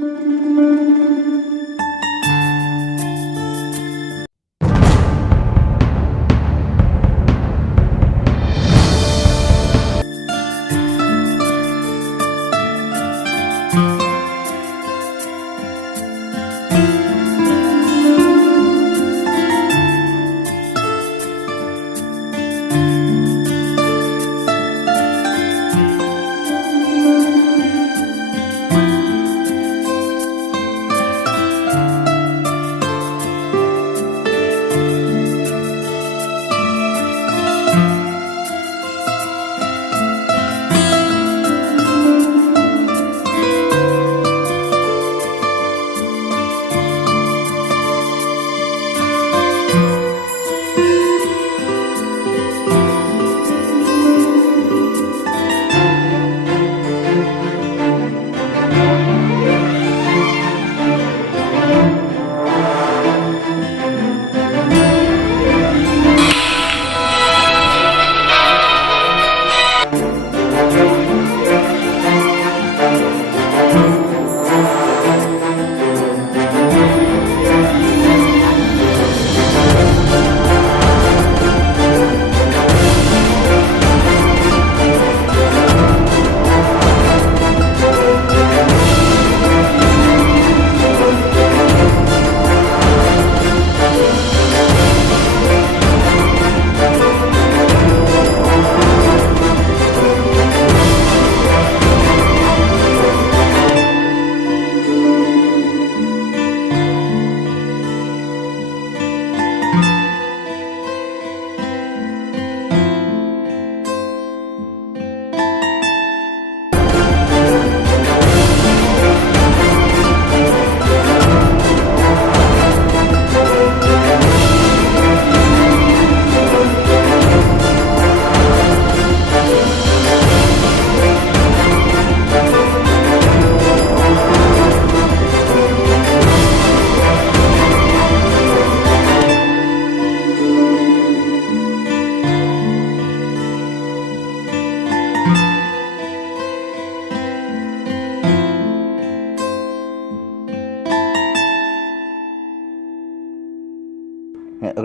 अगर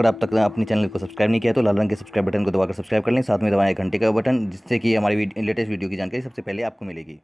आप तक अपने चैनल को सब्सक्राइब नहीं किया तो लाल रंग के सब्सक्राइब बटन को दबाकर सब्सक्राइब कर लें, साथ में दबाएं घंटे का बटन, जिससे कि हमारी लेटेस्ट वीडियो की जानकारी सबसे पहले आपको मिलेगी।